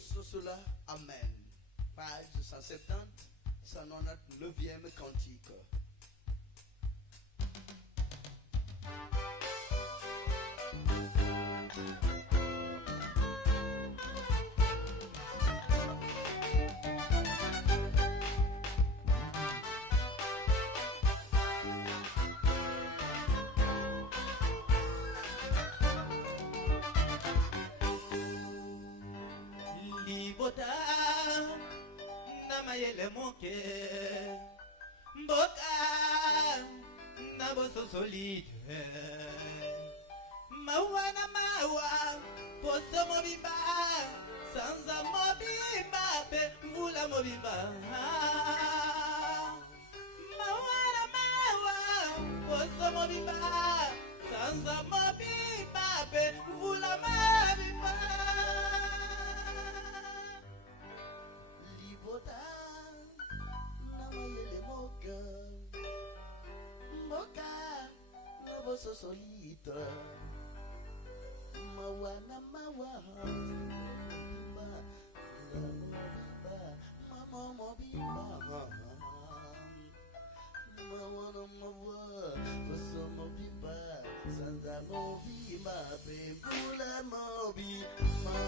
cela, Amen. Page 170, 199e cantique. Libota namayele moke mboka na boso solide mawa na mawa poso mobimba sanza mobimba pe mvula mobimba mawa na mawa poso mobimba sanza mobimba pe mvula mobimba Libota namayele moka mboka na boso solide mawa na mawa mama mobimba mawa na mawa boso mobimba sanza mobimba pe mvula mobimba.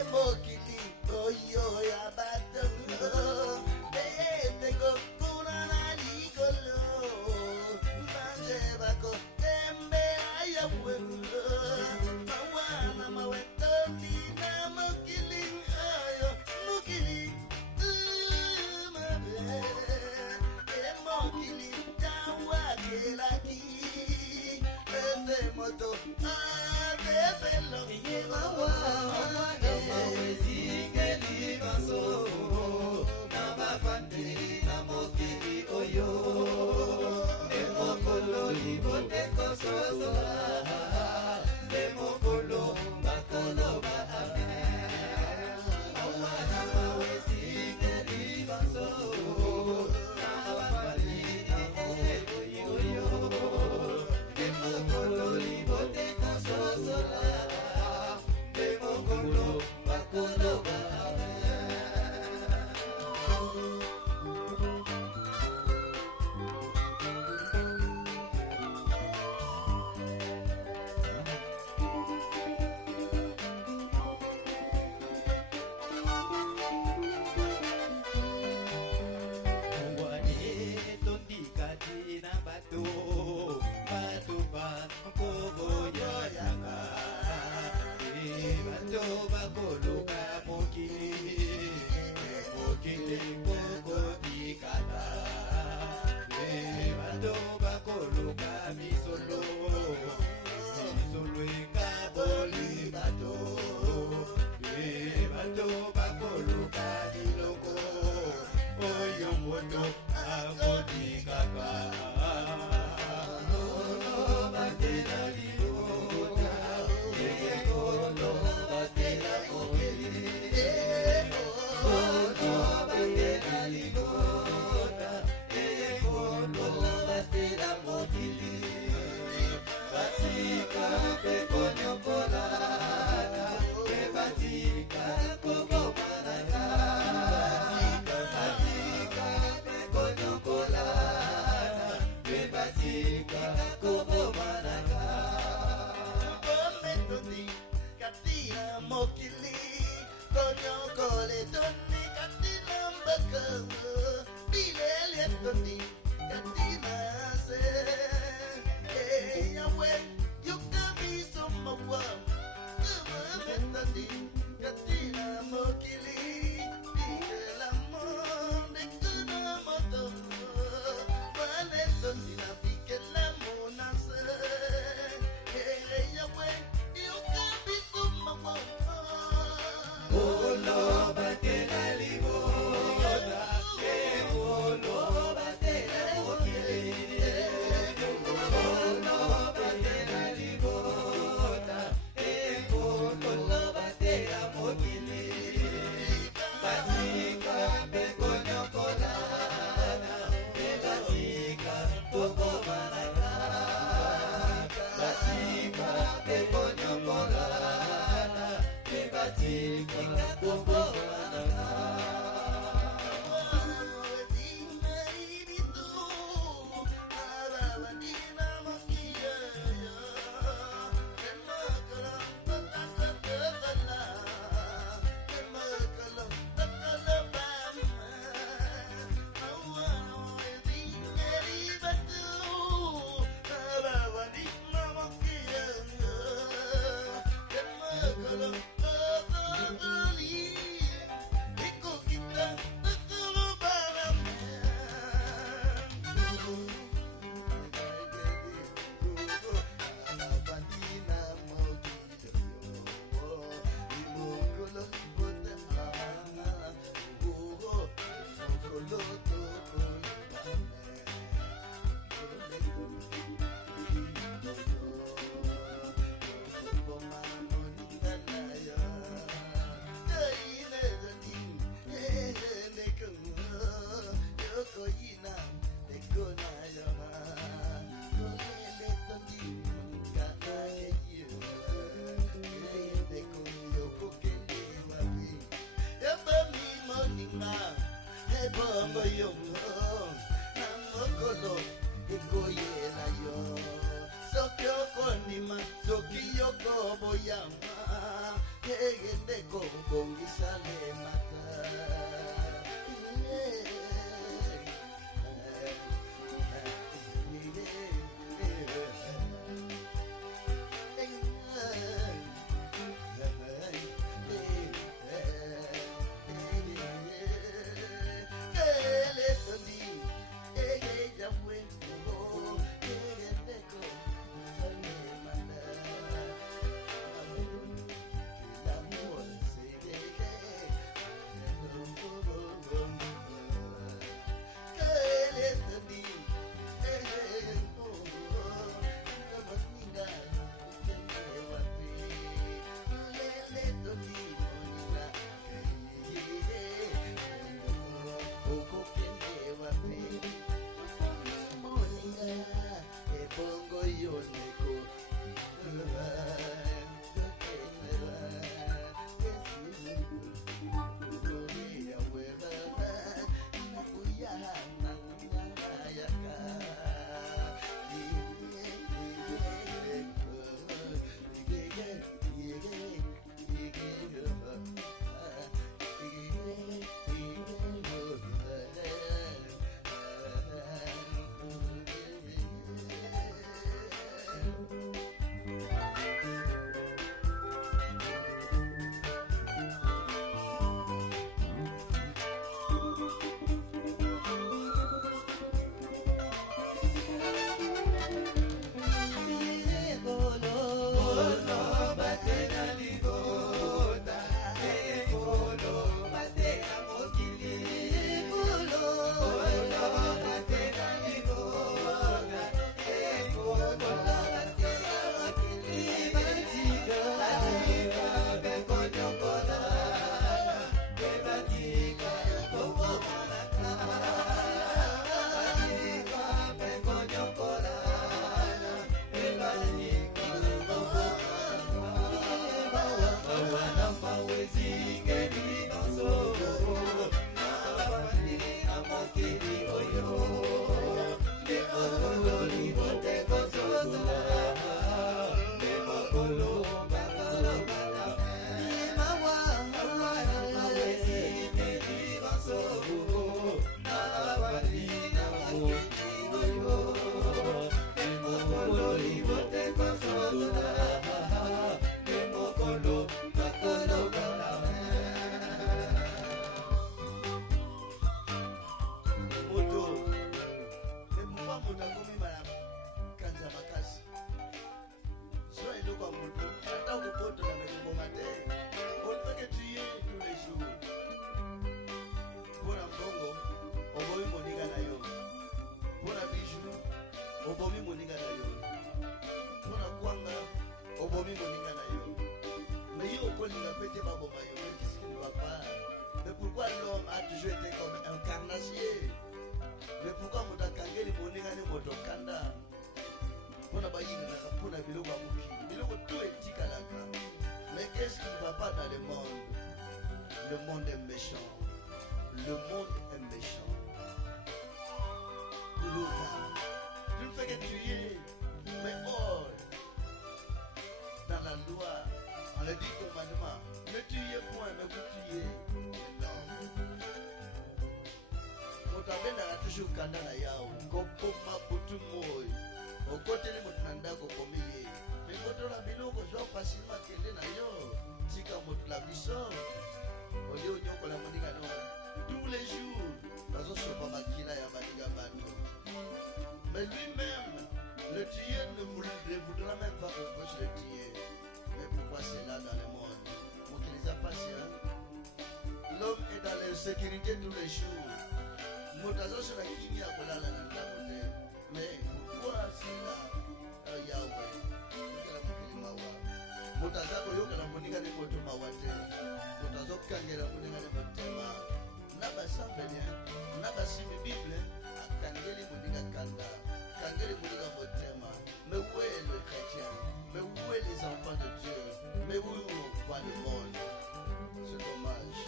mokili oyo ya bato eyete kokuna na likolo manje bako tembe ayawe mawana mawetoni na mokili oyo mokili mabe emokili tawakelaki ese moto adebelo bongo yongo namokolo ekoyela yo soki okondima soki okoboyama Egendeko bongisa le mata. Obomi moninga na yo. Pona kwanga obomi moninga na yo. Mais yo okolinga pete baboma yo. Mais qu'est-ce qui ne va pas? Mais pourquoi l'homme a toujours été comme un carnassier? Mais pourquoi mon kangeli moninga ne motokanda? Pona bayina na pona biloko amuki. Biloko tout etikalaka. Mais qu'est-ce qui ne va pas dans le monde? Le monde est méchant. Le monde est méchant. Tu ne fais que tuer, mais or, dans la loi, on a dit commandement, ne tuez point, mais vous tuez. Non. Motabenda a toujours kanda na yao, kopoma butu moi, okoteli mutunanda kokomiye. Mais koto la biloko zo facilement kende na yo, tika motu la biso, olio nyoko la moninga no. Tous les jours, bazo sopa makila ya baniga bato. Mais lui-même, le tueur ne voudra même pas qu'on puisse le tuer. Mais pourquoi c'est là dans le monde? Pour qu'il les a passés. L'homme est dans l'insécurité tous les jours. Motazo sur la kini à Kolala mais pourquoi c'est là? Yahweh. Motazo koyoka la moninga ne moto mawate. Motazo kangela moninga ne motema. Naba sambenya, naba simi Bible. Kangeli moninga kanda, kangeli moninga motema. Mais où est le chrétien? Mais où est les enfants de Dieu? Mais où va le monde? C'est dommage.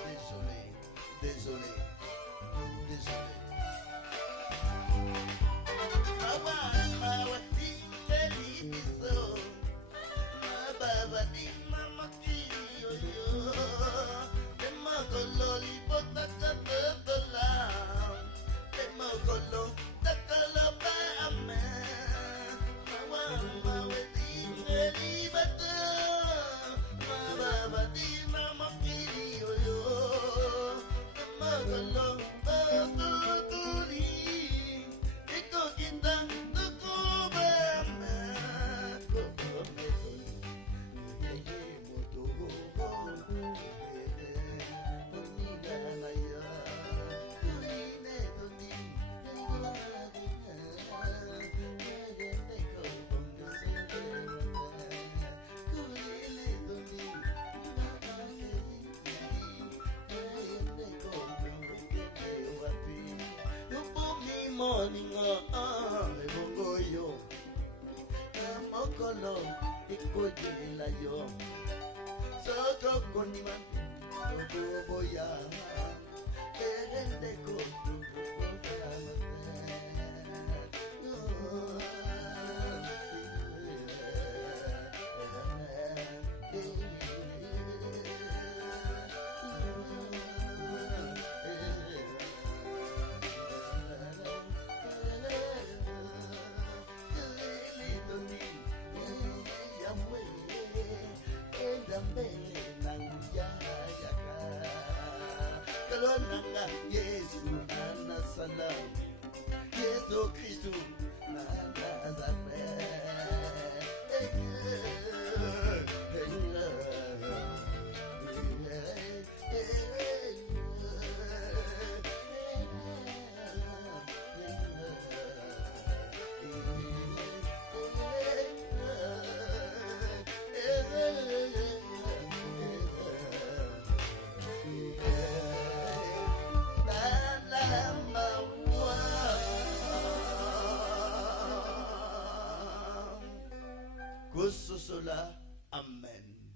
Désolé, désolé, désolé. Mama yo soto koniman soto boya de Kalonanga Yesu ana salam Yesu Kristu Kususula, amen.